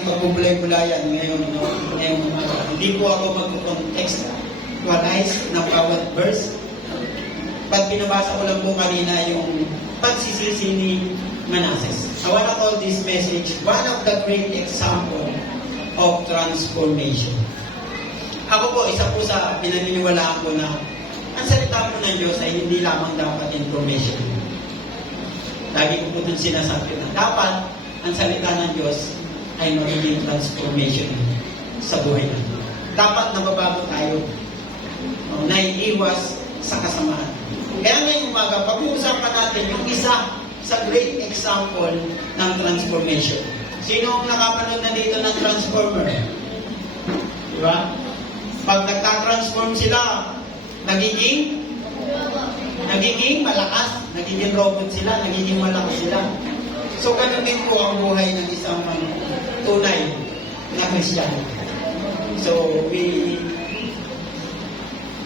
Pagbubulay-bulayan ngayon, hindi po ako mag-contextualize ng bawat verse. But binabasa ko lang po kanina yung pagsisisi ni Manasseh. I want to call this message one of the great example of transformation. Ako po, isa po sa pinaniniwalaan ko na ang salita po ng Diyos ay hindi lamang dapat information. Lagi ko po itong sinasabi na dapat ang salita ng Diyos ay magiging transformation sa buhay natin. Dapat nababago tayo, naiiwas sa kasamaan. Kaya ngayong umaga, pag-uusapan natin yung isa sa great example ng transformation. Sino ang nakapanood na dito ng Transformer? Diba? Pag nagka-transform sila, nagiging malakas, nagiging robot sila, nagiging malakas sila. So, ganun din po ang buhay ng isang tunay na Kristiyano. So, we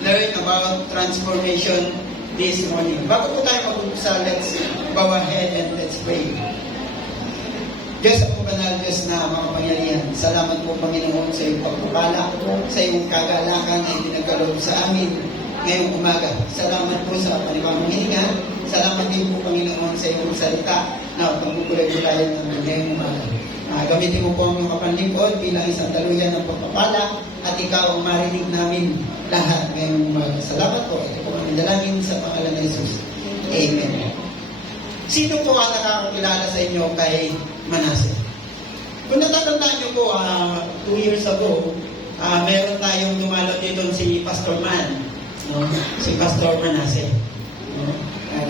learn about transformation this morning. Bago po tayo mag-umpisa, let's bow ahead and let's pray. Diyos ang banal, Diyos na makapangyarihan. Salamat po, Panginoon, sa iyong pagpapala, sa iyong kagalakan na ibinagkaloob sa amin ngayong umaga. Salamat po sa panibagong hininga. Salamat din po, Panginoon, sa iyong salita na pagpupulay-pulayan namin ngayong umaga. Gamitin mo po ang iyong kapanlingkod bilang isang daluyan ng pagpapala at ikaw ang marinig namin lahat ngayong umaga. Salamat po. Ito po ang dalangin sa pangalan ng Jesus. Amen. Sino po ang nakakakilala sa inyo kay Manasseh? Kung natatandaan nyo po, 2 years ago, meron tayong dumalo dito si Pastor Man, no? Si Pastor Manasseh. No?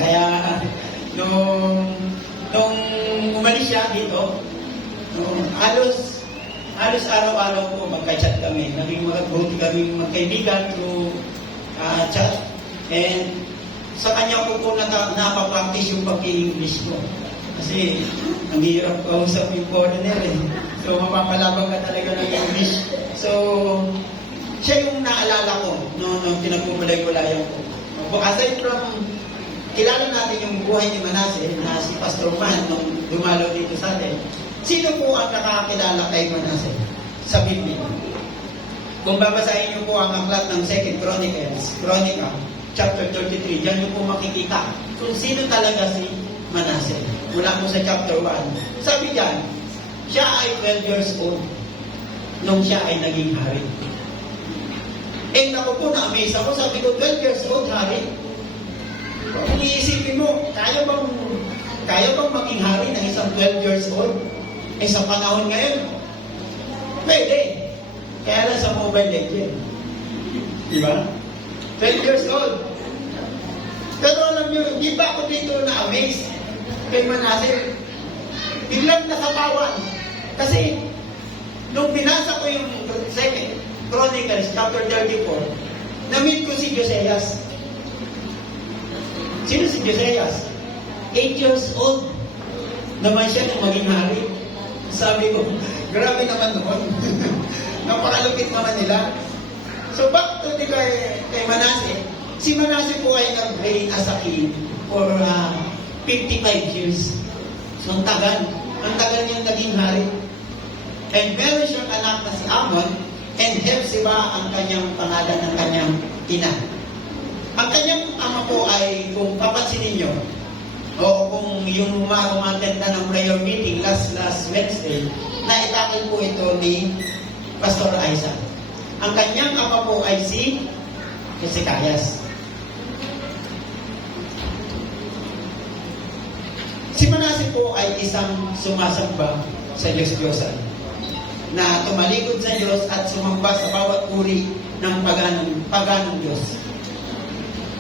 Kaya, nung umalis siya dito, halos araw-araw po magka-chat kami. Naging magbuti kami magkaibigan through chat. And sa kanya po napapractice yung pag-i-English ko. Kasi ang hirap kausap yung foreigner eh. So mapapalabang ka talaga ng English. So siya yung naalala ko nung pinagpupulay-pulayan ko. Aside from kilala natin yung buhay ni Manasseh na si Pastor Man nung dumalaw dito sa atin, sino po ang nakakilala kay Manasseh sa Biblia? Kung babasahin niyo po ang aklat ng 2 Chronica, chapter 33, diyan niyo po makikita kung sino talaga si Manasseh. Mula po sa chapter 1. Sabi diyan, siya ay 12 years old nung siya ay naging hari. Eh, ako po, na-amaze ako. Sabi ko, 12 years old, hari? Kung iisipin mo, kaya bang maging hari ng isang 12 years old? Eh, sa panahon ngayon, pwede. Kaya lang sa Mobile Legend. Diba? 12 years old. Pero alam nyo, hindi pa ako dito na-amaze kay Manasseh. Biglang nakatawan. Kasi, nung binasa ko yung 2 Chronicles, chapter 34, na-meet ko si Josias. Sino si Josias? 8 years old naman siya nung maging hari. Sabi ko, grabe naman noon. Napakalupit naman nila. So back to kay Manasseh. Si Manasseh po ay nag-reign as a king for 55 years. So ang tagal niyang naging hari. And meron siyang anak na si Amon, and Hephzibah ang kanyang pangalan ng kanyang ina. Ang kanyang ama po ay, kung papansinin niyo, o kung yung umattend na ng prayer meeting last Wednesday, naitakil po ito ni Pastor Isaac. Ang kanyang ama po ay si Hezekias. Si Manasseh po ay isang sumasamba sa Diyos-Diyosan na tumalikod sa Diyos at sumamba sa bawat uri ng paganong Diyos.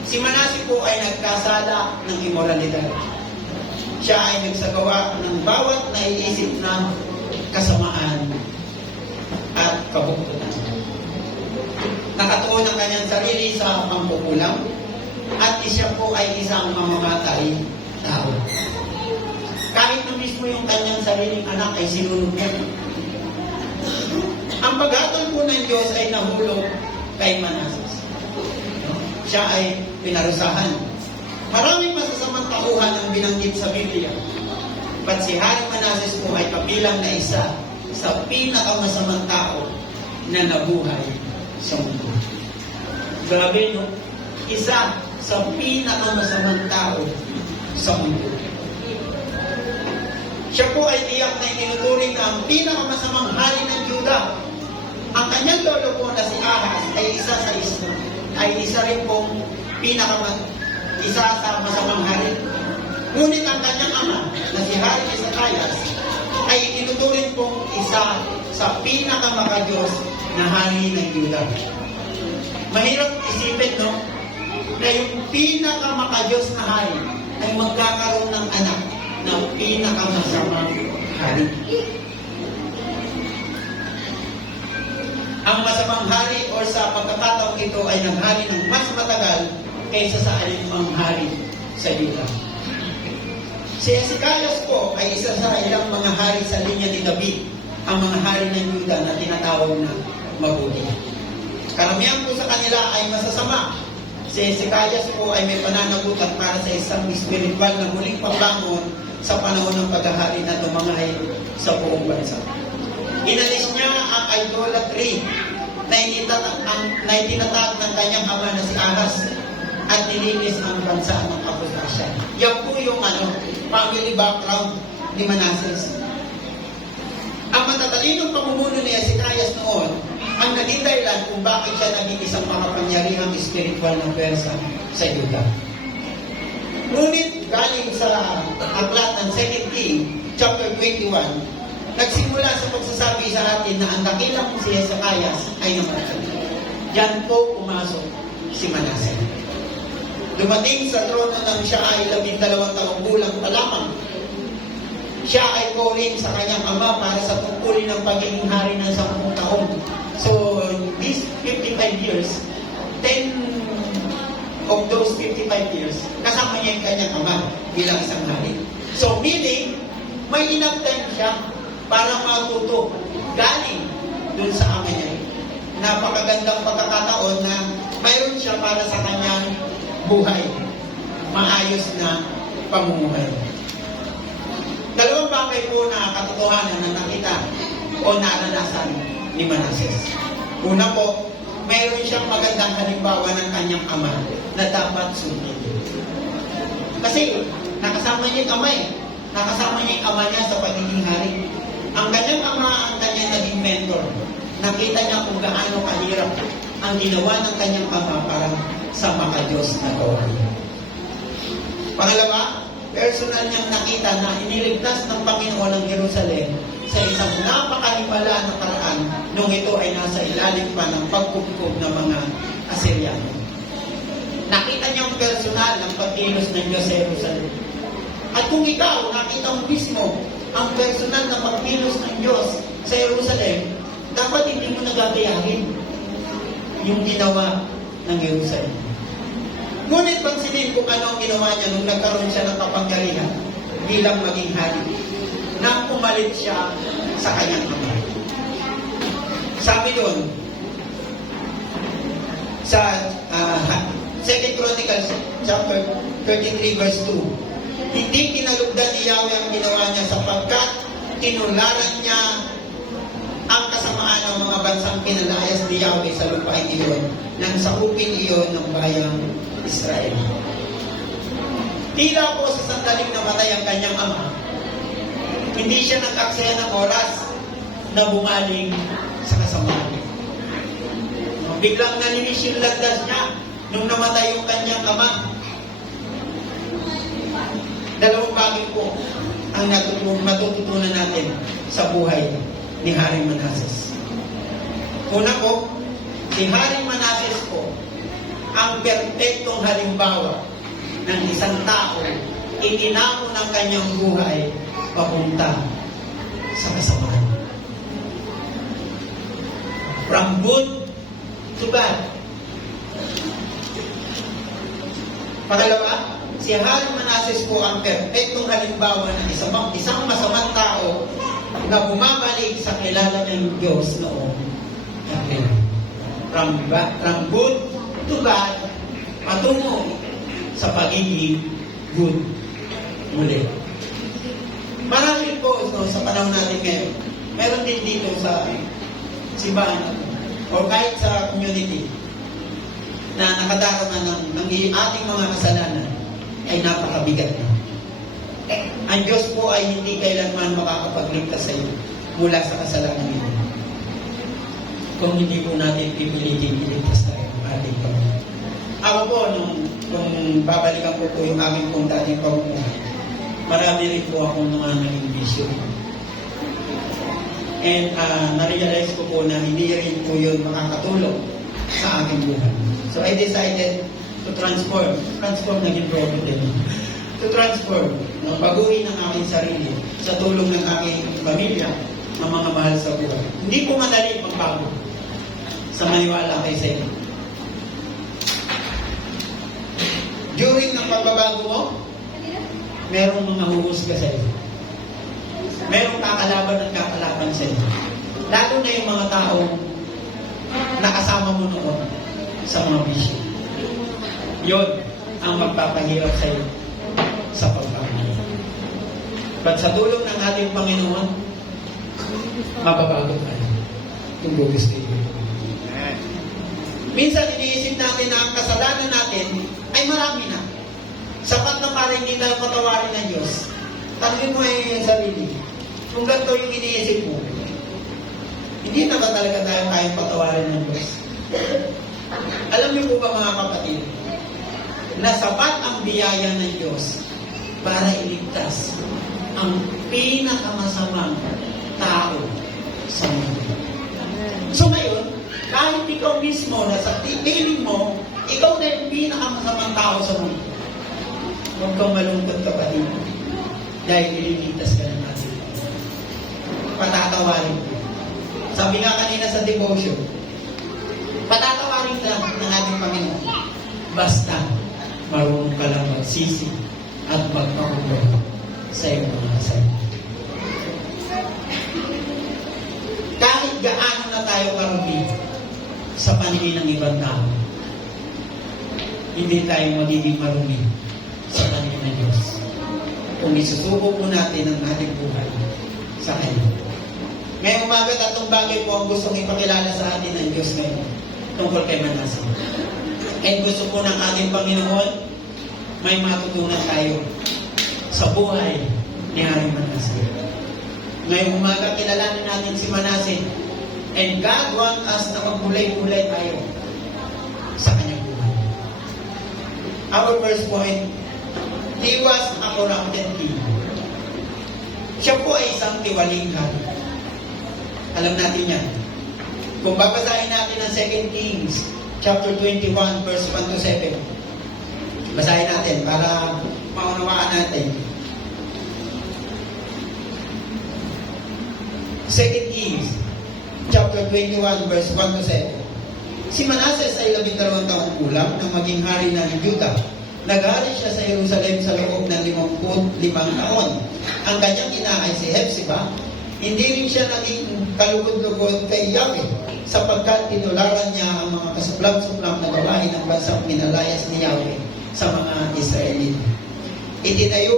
Si Manasseh po ay nagkasala ng immoralidad. Siya ay nagsagawa ng bawat naiisip na kasamaan at kabuktutan. Nakatuon ang kanyang sarili sa pangkukulang at siya po ay isang mamamatay tao. Kahit na mismo yung kanyang sariling anak ay sinunod niya. Ang paghatol po ng Diyos ay nahulog kay Manasseh. Siya ay pinarusahan. Maraming masasamang tauhan ang binanggit sa Biblia. But si Hari Manasseh po ay kabilang na isa sa pinakamasamang tao na nabuhay sa mundo. Grabe, no? Isa sa pinakamasamang tao sa mundo. Siya po ay tiyak na itinuturing na ang pinakamasamang hari ng Juda. Ang kanyang lolo po na si Ahaz ay isa rin pong isa sa masamang hari. Ngunit ang kanyang ama na si Hari Hezekiah ay itinuturing pong isa sa pinakamakadiyos na hari ng Juda. Mahirap isipin, no? Na yung pinakamakadiyos na hari ay magkakaroon ng anak na pinakamasamang hari. Ang masamang hari o sa pagkakataong ito ay naghari ng mas matagal kaysa sa alinmang hari sa Juda. Si Hezekiah po ay isa sa ilang mga hari sa linya ni David, ang mga hari ng Juda na tinatawag na mabuti. Karamihan po sa kanila ay masasama. Si Hezekiah po ay may pananagutan para sa isang spiritual na muling pagbangon sa panahon ng paghahari na tumangay sa buong bansa. Inalis niya ang idolatry na itinatag ng kanyang ama na si Ahaz at nilinis ang bansa ng apostasya. Yan po yung family background ni Manasseh. Ang matatalinong pamumuno ni Hezekiah noon ang naging dahilan kung bakit siya naging isang makapangyarihang spiritual na pwersa sa Juda. Ngunit galing sa aklat ng 2 King, chapter 21, nagsimula sa pagsasabi sa atin na ang dakilang si Hezekiah ay namatay. Yan po pumasok si Manasseh. Dumating sa trono nang siya ay 12 taong gulang pa lamang. Siya ay calling sa kanyang ama para sa tungkulin ng pagiging hari ng 10 taon. So, these 55 years, 10 of those 55 years, kasama niya yung kanyang ama bilang isang hari. So, meaning, may enough time siya para matuto galing dun sa ama niya. Napakagandang pagkakataon na mayroon siya para sa kanyang buhay. Maayos na pamumuhay. Dalawang bagay po na katotohanan na nakita o naranasan ni Manasseh. Una po, mayroon siyang magandang halimbawa ng kanyang ama na dapat sundin. Kasi nakasama niya yung ama nakasama niya yung ama niya sa pagiging hari. Ang kanyang ama ang kanyang naging mentor. Nakita niya kung gaano kahirap ang ginawa ng kanyang ama para sa makadiyos na gawain. Pangalawa, personal niyang nakita na iniligtas ng Panginoon ng Jerusalem sa isang napakahimala na paraan nung ito ay nasa ilalim pa ng pagkupkop ng mga Asyriano. Nakita niyang personal ang pagkilos ng Diyos sa Jerusalem. At kung ikaw, nakita mo mismo ang personal na pagkilos ng Diyos sa Jerusalem, dapat hindi mo nagagayahin yung ginawa ng Jerusalem. Ngunit pansinin kung ano ang ginawa niya nung nagkaroon siya ng kapangyarihan bilang maging hari, na pumalit siya sa kanyang ama. Sabi doon, sa 2 Chronicles chapter 33 verse 2, hindi kinalugdan ni Yahweh ang ginawa niya sapagkat tinularan niya ang kasamaan ng mga bansang pinalayas ni Yahweh sa lupain iyon nang sakupin iyon ng bayang Israel. Tila po sa sandaling namatay ang kanyang ama, hindi siya nag-aksaya ng oras na bumaling sa kasamaan. Biglang naninis yung landas niya nung namatay yung kanyang ama. Dalawang bagay po ang matututunan natin sa buhay ni Hari Manasseh. Una po, si Hari Manasseh po ang perpektong halimbawa ng isang tao itinako ng kanyang buhay papunta sa kasamaan. From good to bad. Pangalawa, si Hari Manasseh po ang perpektong halimbawa ng isang masamang tao na bumabalik sa kilala ng Diyos noong. From good to bad, patungo sa pagiging good muli. Marami po sa panahon natin ngayon, Meron din dito sa simbahan o kahit sa community na nakadarama ng ating mga kasalanan ay napakabigat na. Ang Diyos po ay hindi kailanman makakapagligtas sa iyo mula sa kasalanan ito. Kung hindi po natin pipilitin iligtas tayo ng ating Panginoon. Ako po, kung babalikan ko po yung aming pong dating pamumuhay, marami rin po akong mga naging bisyo. And na-realize ko po na hindi rin po yun makakatulong sa aking buhay. So I decided to transform. Transform naging program din. To transform, baguhin ang aking sarili sa tulong ng aking pamilya, ng mga mahal sa buhay. Hindi po madali magbago sa maniwala kay sa inyo. During ng pagbabago mo, merong mga huhusga sa iyo. Merong kakalaban at kakalaban sa iyo. Lalo na yung mga taong nakasama mo noon sa mga bisyo. Yun ang magpapahirap sa iyo sa pagbabago. But sa tulong ng ating Panginoon, mababago tayo. Tungkol sa iyo. Minsan iniisip natin na ang kasalanan natin ay marami na. Sapat na para hindi tayo patawarin ng Diyos. Tanungin mo yung sarili. Kung ganito yung iniisip mo, hindi na ba talaga tayo kayang patawarin ng Diyos? Alam niyo po ba mga kapatid, na sapat ang biyaya ng Diyos para iligtas ang pinakamasamang tao sa mundo. So ngayon, kahit ikaw mismo, nasa piling mo, ikaw na yung pinakamasamang tao sa mundo. Huwag kang malungkot kapatid. Dahil ililigtas ka ng ating patatawarin. Sabi nga kanina sa devotion, patatawarin ka ng ating Panginoon. Basta marunong ka lang magsisi at magpakumbay sa iyong mga kasalanan. Kahit gaano na tayo karumi sa paningin ng ibang tao, hindi tayo magiging marumi sa paningin ng Diyos kung isusuko po natin ang ating buhay sa Kanya. Ngayong umaga, tatlong bagay po ang gustong ipakilala sa atin ng Diyos ngayon tungkol kay Manasseh. And gusto po ng ating Panginoon, may matutunan tayo sa buhay ni Haring Manasseh. Ngayong umaga, kilalanin natin si Manasseh. And God wants us na magbulay-bulay tayo sa kanyang buhay. Our first point, he was a corrupted king. Siya po ay isang tiwaling hari. Alam natin yan. Kung babasahin natin ang 2 Kings, chapter 21, verse 1 to 7. Basahin natin para maunawaan natin. 2 Kings, chapter 21, verse 1 to 7. Si Manasseh ay 12 taong gulang nang maging hari ng Judah. Naghari siya sa Jerusalem sa loob ng 55 taon. Ang kanyang ina ay si Hephzibah. Hindi rin siya naging kalugod-lugod kay Yahweh sapagkat tinularan niya ang mga kasuplam-suplam na gawain ng bansang minalayas ni Yahweh sa mga Israelita. Itinayo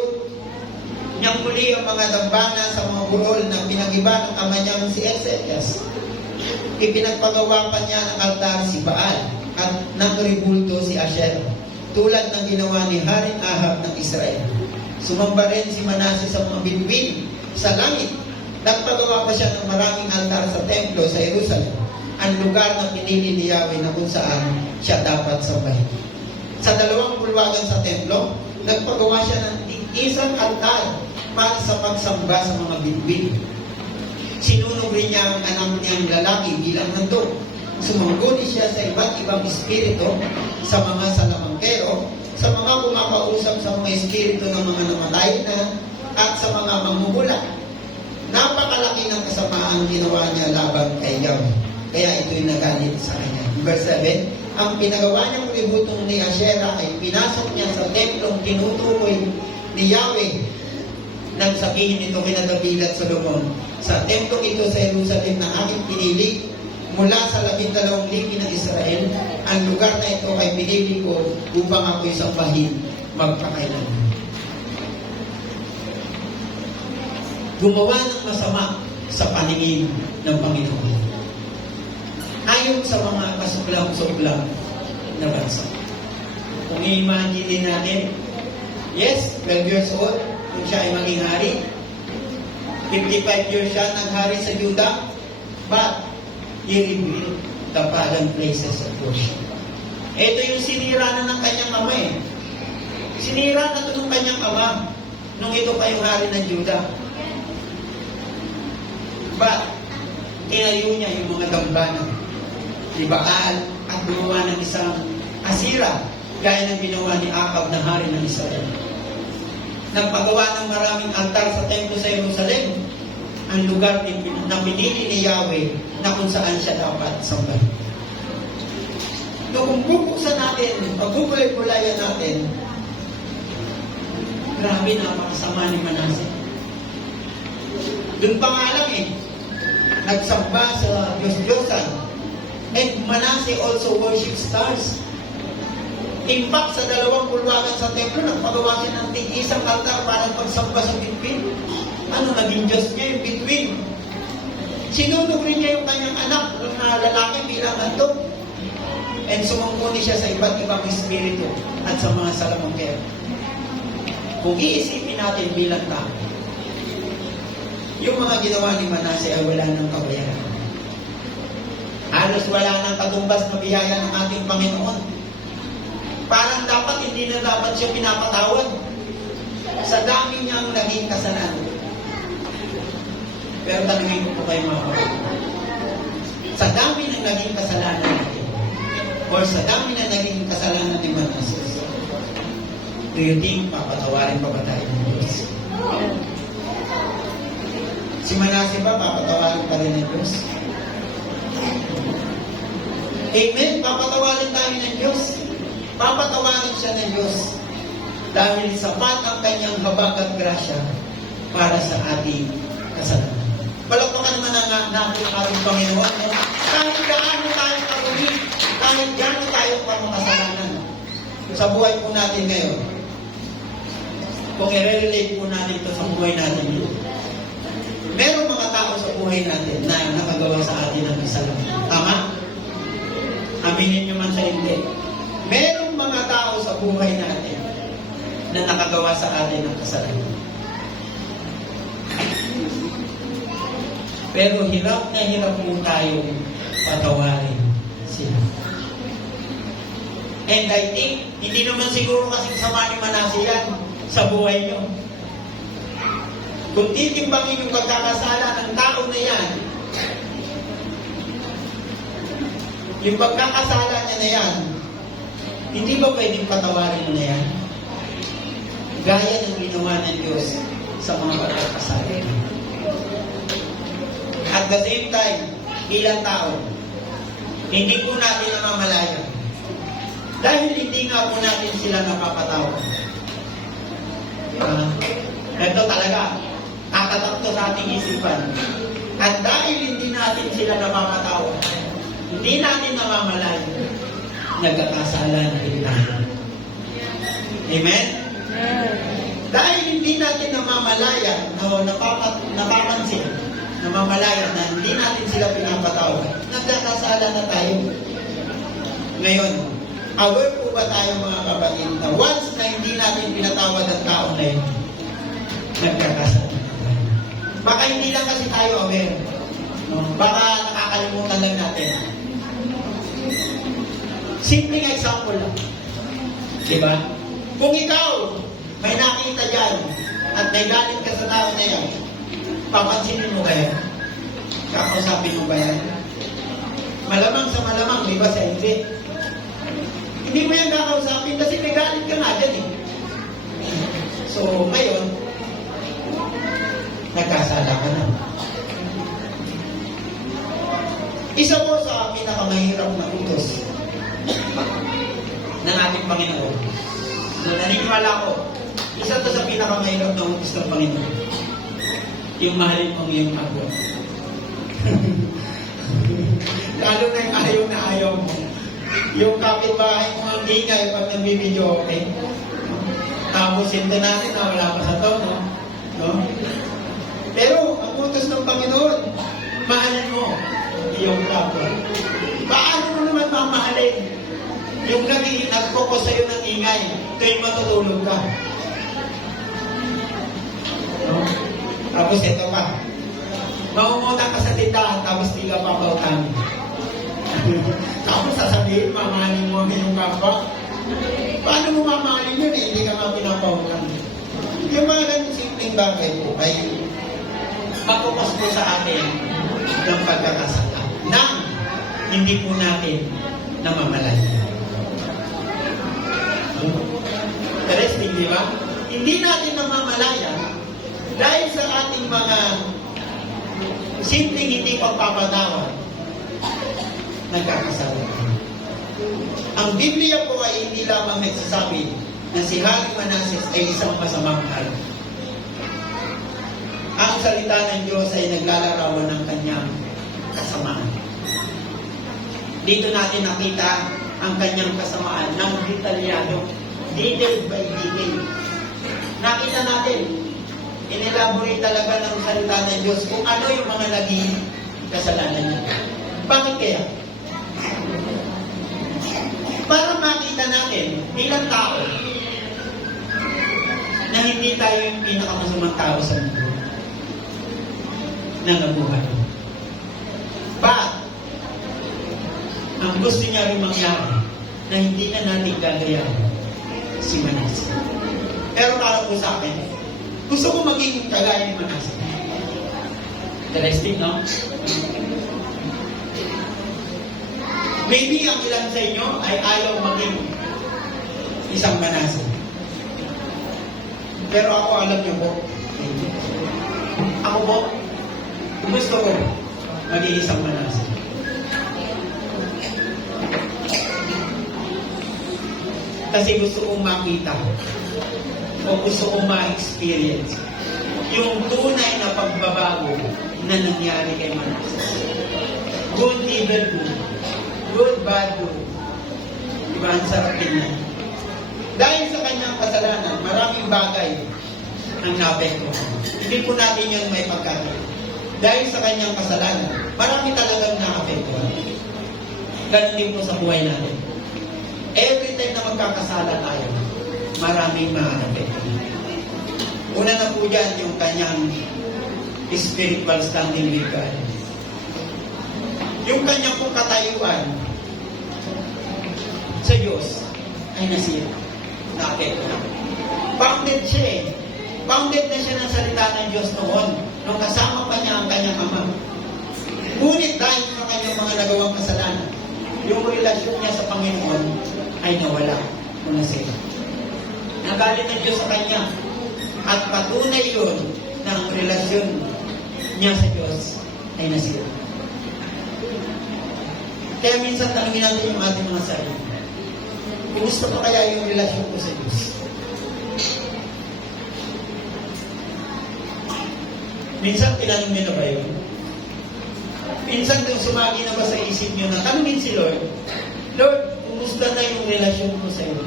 niyang muli ang mga dambana sa mga burol na pinag-iba ng ama niyang si Ezekias. Ipinagpagawa pa niya ng altar si Baal at ng ribulto si Asherah, tulad ng ginawa ni Haring Ahab ng Israel. Sumamba rin si Manasseh sa mga bituin sa langit. Nagpagawa pa siya ng maraming altar sa templo sa Jerusalem, ang lugar na pinili ni Yahweh na kung saan siya dapat sambahin. Sa 2 bulwagan sa templo, nagpagawa siya ng isang altar para sa pagsamba sa mga bituin. Sinunog rin niya ang anak niyang lalaki bilang handog. Sumangguni siya sa iba't ibang espiritu, sa mga salamangkero, sa mga kumakausap sa mga espiritu ng mga namatay na, at sa mga mamumula. Napakalaki ng kasamaan ginawa niya laban kay Yahweh. Kaya ito'y nagalit sa kanya. Verse 7, ang pinagawa niyang ributong ni Asherah ay pinasok niya sa templong tinutukoy ni Yahweh. Nang sabihin ito kina David at Solomon, sa templong ito sa Jerusalem na aking pinili, mula sa 12 lipi ng Israel, ang lugar na ito ay pinili ko upang ako'y sambahin magpakailanman. Gumawa ng masama sa paningin ng Panginoon. Ayon sa mga kasuglang-suglang na bansa. Kung i-imagine natin, yes, 12 years old, kung siya ay maging hari, 55 years siya naghari sa Juda, but he rebuilt the pagan places of worship. Ito yung sinira na ng kanyang ama eh. Sinira na ito ng kanyang ama nung ito pa yung hari ng Juda. But, tinayo niya yung mga dambana, ni Baal, at gumawa ng isang Asira, gaya ng ginawa ni Akab na hari ng Israel. Nagpagawa ng maraming altar sa templo sa Jerusalem, ang lugar na pinili ni Yahweh na kung saan siya dapat sambahin. Kung bubuksan natin, pagbubulay-bulayan natin, grabe na makasama ni Manase. Doon pa nga lang nagsamba sa Diyos-Diyosan. And Manase also worship stars. In fact, sa 2 bulwagan sa templo, nagpagawa siya ng isang altar para pagsamba sa Bitwin. Ano naging Diyos niya yung Bitwin? Sinunog rin niya yung kanyang anak na lalaki bilang handog. And sumungkuni siya sa iba't ibang espiritu at sa mga salamangkero. Kung iisipin natin bilang tao, yung mga ginawa ni Manase ay wala ng kabayaran. Halos wala ng katumbas na biyaya ng ating Panginoon. Parang dapat hindi na dapat siya pinapatawad sa dami niyang naging kasalanan. Pero tanungin ko po kayo mga kapatid, sa dami ng naging kasalanan natin, or sa dami na naging kasalanan ni Manase, do you think papatawarin pa ba tayo ng Diyos? Si Manase ba papatawarin pa rin ng Diyos? Amen? Papatawarin tayo ng Diyos. Papatawarin siya ng Diyos dahil sapat ang kanyang habag at grasya para sa ating kasalanan. Palakpakan naman ang natin ang ating Panginoon. Kahit gaano tayo karumi, kahit gaano tayo pamakasalanan sa buhay po natin ngayon, kung i-relate po natin ito sa buhay natin yun, merong mga tao sa buhay natin na nakagawa sa atin ng kasalanan. Tama? Aminin nyo man sa hindi. Merong mga tao sa buhay natin na nakagawa sa atin ng kasalanan. Pero hirap na hirap po tayong patawarin sila. And I think, hindi naman siguro kasing sama ni Manase yan sa buhay nyo. Kung titimbangin yung pagkakasala ng tao na yan, yung pagkakasala niya na yan, hindi ba pwedeng patawarin mo na yan? Gaya ng ginawa ng Diyos sa mga pagkakasala. At the same time, ilang tao, hindi po natin namamalaya. Dahil hindi nga po natin sila napapatawad. Ito talaga, kakatakto sa ating isipan. At dahil hindi natin sila napapatawad, hindi natin namamalaya, nagkakasala na rin tayo. Amen? Dahil hindi natin namamalaya, napapansin, namamalaya na hindi natin sila pinapatawad, nagkakasala na tayo. Ngayon, aware po ba tayo mga kapatid na once na hindi natin pinatawad ang tao na yun, nagkakasala na tayo. Baka hindi lang kasi tayo aware. No? Baka nakakalimutan lang natin. Simpleng example lang. Diba? Kung ikaw, may nakita dyan, at may galit ka sa tao na yan, papansinin mo ba yan? Kakausapin mo ba yan? Malamang sa malamang, di ba sa hindi? Hindi mo yan kakausapin kasi may galit ka nga dyan eh. So, ngayon, nagkasala ka na. Isa po sa pinakamahirap na utos ng ating Panginoon. So, naniniwala ko, isa to sa pinakamahirap na utos ng Panginoon. Yung mahalin mong iyong kapwa. Lalo na yung ayaw na ayaw mo. Yung kapitbahay mo ang ingay pag nagbibideo, okay? Tapos ito natin na wala pa sa to, no? Pero ang utos ng Panginoon. Mahalin mo iyong kapwa. Paano mo naman mamahalin yung nagfocus sa'yo ng ingay, tuwing matutulog ka? No? Tapos ito pa, maumutang ka sa tindahan, tapos di ka papautan. Tapos sasabihin, mamahalin mo ang iyong kapwa. Paano mo mamahalin yun eh, hindi ka mapinapautan? Yung mga ganun simpleng bagay po ay makupas po sa atin ng pagkakasala nang hindi po natin namamalayan. Interesting, di ba? Hindi natin namamalayan dahil sa ating mga simpleng hindi pagpapatawad, nagkakasala. Ang Biblia po ay hindi lamang nagsasabi na si Haring Manasseh ay isang masamang hari. Ang salita ng Diyos ay naglalarawan ng kanyang kasamaan. Dito natin nakita ang kanyang kasamaan ng detalyado, detail by detail. Nakita natin, inelaborate talaga ng salita ng Diyos kung ano yung mga naging kasalanan niya. Bakit kaya? Para makita natin bilang tao na hindi tayo yung pinakamasamang tao sa mundo na nabuhay. But, ang gusto niya rin mangyari na hindi na natin gagayahin si Manasseh. Pero para po sa akin, gusto ko maging kagaya ni Manasseh. Interesting, no? Maybe ang ilan sa inyo ay ayaw maging isang Manasseh. Pero ako, alam niyo po, ako po, gusto ko maging isang Manasseh. Kasi gusto kong makita o gusto kong ma-experience yung tunay na pagbabago na nangyari kay Manasseh. Good, evil, good. Good, bad, good. Diba? Ang sarap tingnan. Dahil sa kanyang kasalanan, maraming bagay ang naapektuhan. Hindi po natin yun may pagkakita. Dahil sa kanyang kasalanan, marami talagang naapektuhan. Ganun din po sa buhay natin. Every time na magkakasala tayo, maraming maapektuhan. Una na po dyan yung kanyang spiritual standing with God. Yung kanyang pong katayuan sa Diyos ay nasira. Naapektuhan. Founded siya eh. Founded na siya ng salita ng Diyos noon nung kasama pa niya ang kanyang ama. Ngunit dahil sa kanyang mga nagawang kasalanan, yung relasyon niya sa Panginoon ay nawala o nasira. Nagalit ng Diyos sa kanya at patunay yun na ang relasyon niya sa Diyos ay nasira. Kaya minsan tanongin natin yung ating mga sarili. Kumusta pa kaya yung relasyon ko sa Diyos? Minsan tinanong niyo na ba yun? Minsan kung sumagi na ba sa isip niyo na tanongin si Lord, Lord, kumusta na yung relasyon ko sa iyo?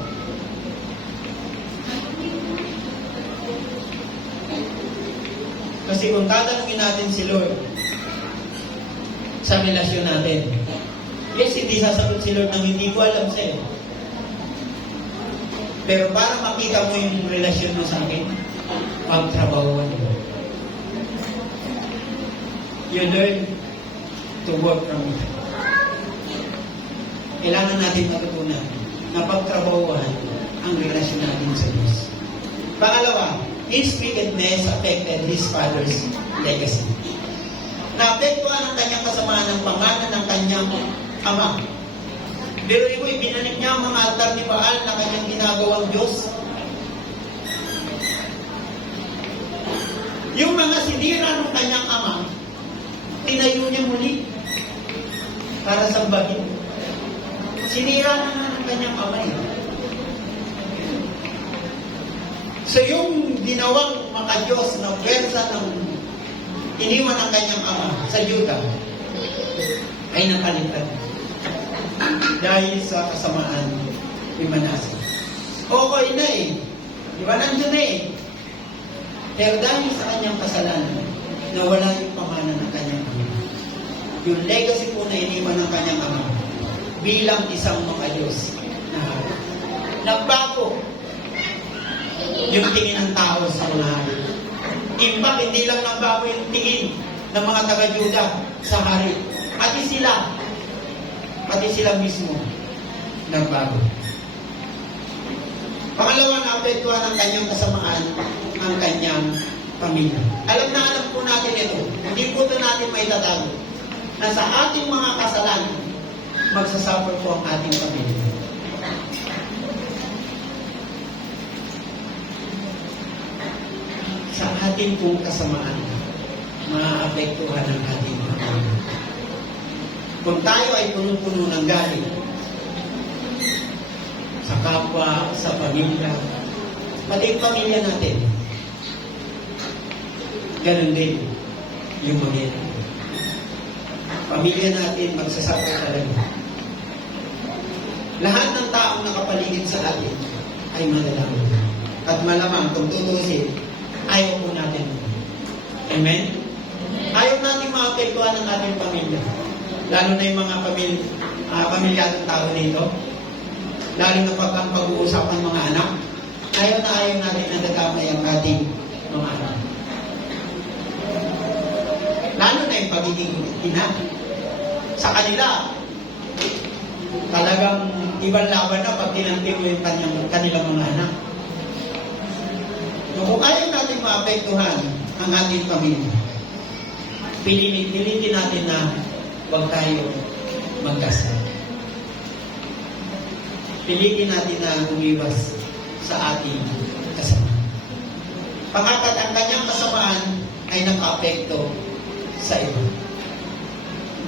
Kasi kung tatanungin natin si Lord sa relasyon natin, yes, hindi sasagot si Lord nang hindi ko alam sa'yo. Pero para makita mo yung relasyon mo sa akin, pagtrabahuan mo. You learn to work from it. Kailangan natin matutunan na pagtrabahuan ang relasyon natin sa Diyos. Pangalawa, his wickedness affected his father's legacy. Naapektuhan ang kanyang kasamaan ng pamana ng kanyang ama. Pero ito, ibinanik niya ang mga altar ni Baal na kanyang ginagawang Diyos. Yung mga sinira ng kanyang ama, tinayo niya muli para sambahin. Sinira na nga ng kanyang ama. So yung ginawang maka-Diyos na pwersa ng iniwan ng kanyang ama sa Juda ay napalitan dahil sa kasamaan ni Manasseh. Okay na eh. Di ba? Nandiyan na eh. Pero dahil sa kanyang kasalanan, na wala yung pamana ng kanyang ama. Yung legacy po na iniwan ng kanyang ama bilang isang makayos na hari. Nagbago yung tingin ng tao sa mga hari. In fact, hindi lang nagbago yung tingin ng mga taga-Juda sa hari. Pati sila mismo nagbago. Pangalawa, naapektuhan ng kanyang kasamaan ang kanyang pamilya. Alam po natin ito. Hindi po ito natin maitatago. Na sa ating mga kasalanan, magsasuffer po ang ating pamilya. Sa ating pong kasamaan, maaapektuhan ang ating pamilya. Kung tayo ay puno-puno ng galit, sa kapwa, sa pamilya, pati yung pamilya natin, ganun din yung pamilya. Pamilya natin magsasuffer talaga. Lahat ng taong nakapaligid sa atin ay madalangin. At malamang, kung tutusin, ayaw po natin. Amen? Ayaw natin maapektuhan ng ating pamilya. Lalo na yung mga pamilyadong tao dito. Lalo na pag ang pag-uusapan mga anak. Ayaw natin na nagamay ang ating mga anak. Lalo na yung pagiging ina. Sa kanila, talagang ibang laban na pag tinanting mo yung kanilang mga anak. Kung ayaw natin maapektuhan ang ating pamilya, pilitin natin na huwag tayo magkasal. Pilitin natin na umiwas sa ating kasamaan. Pangapat, ang kanyang kasamaan ay naka-apekto sa iba.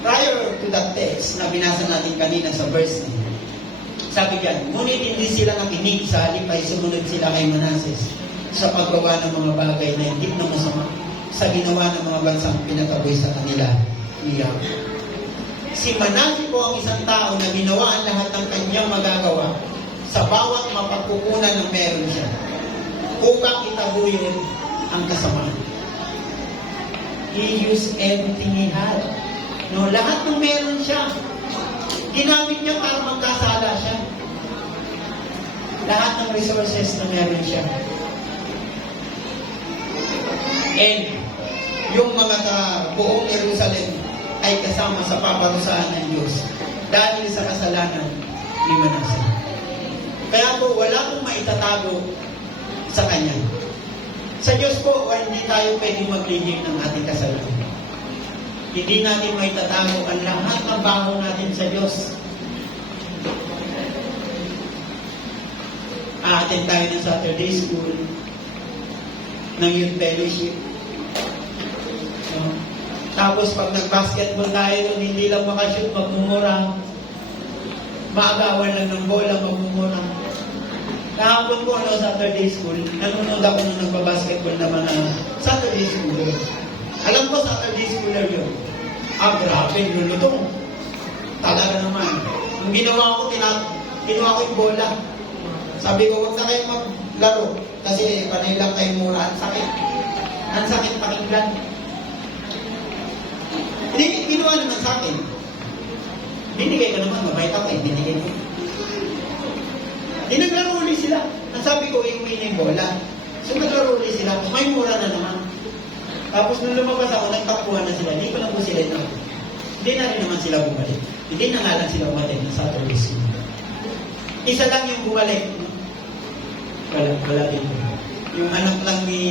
Prior to that text na binasa natin kanina sa verse 9, sabi diyan, ngunit hindi sila nakinig, sa halip ay sumunod sila kay Manases sa paggawa ng mga bagay na hindi na masama sa ginawa ng mga bansang pinataboy sa kanila ni Yahweh. Si Manases po ang isang tao na ginawa ang lahat ng kanyang magagawa sa bawat mapagkukunan ng meron siya upang itabuyin ang kasamaan. He used everything he had. No, lahat ng meron siya, ginamit niya para magkasala siya. Lahat ng resources na meron siya. And yung mga buong Jerusalem ay kasama sa paparusahan ng Diyos dahil sa kasalanan ni Manases. Kaya po, wala pong maitatago sa Kanya. Sa Diyos po, hindi tayo pwedeng magliging ng ating kasalanan. Hindi natin maitatago ang lahat ng baho natin sa Diyos. Aatin tayo ng Saturday School, ng Youth Fellowship. Tapos pag nag-basketball tayo, hindi lang makashoot, magmumura. Maagawan lang ng bola, magmumura. Kahapon po, Saturday School, nanonood ako nung nagbabasketball naman na Saturday School. Alam ko, Saturday Schooler yun. Grabe, lulutong. Talaga naman. Ang ginawa ko, kinuha ko yung bola. Sabi ko, huwag na kayo maglaro. Kasi panay lang kayo mura. Ang sakit. Ang sakit pakinggan. Hindi, ginawa naman sa akin. Binigay ko naman, mabait ako eh. Binigay ko. Di naglaro ulit sila. Nasabi ko, iuwi na yung bola. So naglaro ulit sila. May mura na naman. Tapos nung lumabas ako, nagtakbuhan na sila. Hindi ko na po sila ito. Hindi na rin naman sila bumalik. Hindi na nga lang sila umatid na Saturday School. Isa lang yung bumalik. Wala din. Yung anak lang ni...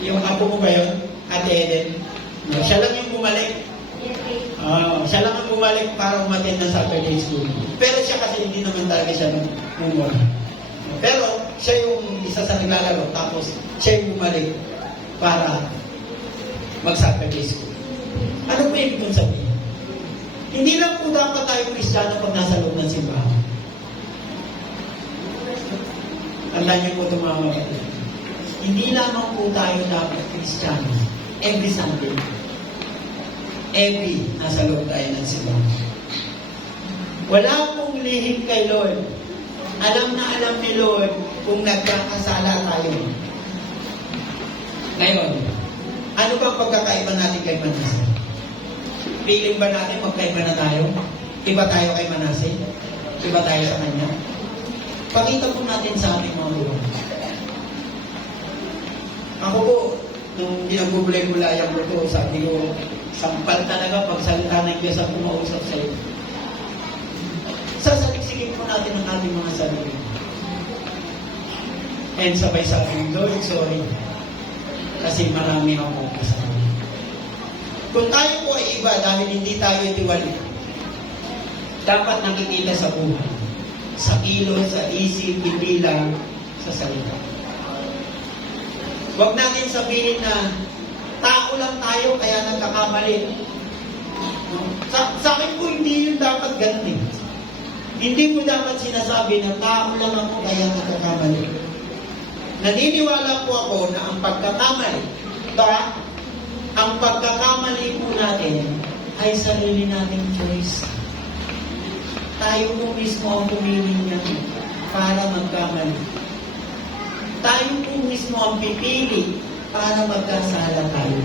Yung apo mo ba yun? Ate Eden. No, siya lang yung bumalik. Siya lang ang bumalik para umatid na Saturday School. Pero siya kasi hindi naman talaga siya mumura. Pero siya yung isa sa naglalaro. Tapos siya yung bumalik para mag-Saturday School. Ano po yung itong sabihin? Hindi lang po dapat tayo Kristiyano pag nasa loob ng simbahan. Tandaan niyo po ito mga kapatid. Hindi lamang po tayo dapat Kristiyano every Sunday. Every nasa loob tayo ng simbahan. Wala pong lihim kay Lord. Alam na alam ni Lord kung nagkakasala tayo. Ngayon, Ano bang pagkakaiba natin kay Manase? Feeling ba natin magkaiba na tayo? Iba tayo kay Manase? Iba tayo sa kanya? Pakita po natin sa ating mga buwan. Ako po, nung ginagubulay-bulayang ko to, sabi ko, sampal talaga pag salita ng Diyos ang kumausap sa iyo. Sasaliksikin po natin ang ating mga sarili. And sabay sabi, Lord, sorry. Kasi marami akong kasama. Kung tayo po ay iba dahil hindi tayo tiwali, dapat nakikita sa buhay, sa kilos, sa isip, hindi lang sa salita. Huwag natin sabihin na tao lang tayo kaya nagkakamali. Sa akin po, hindi yun dapat ganun eh. Hindi mo dapat sinasabi na tao lang ako kaya nagkakamali. Naniniwala po ako na ang pagkakamali, ang pagkakamali po natin ay sarili nating choice. Tayo po mismo ang pumili niya para magkamali. Tayo po mismo ang pipili para magkasala tayo.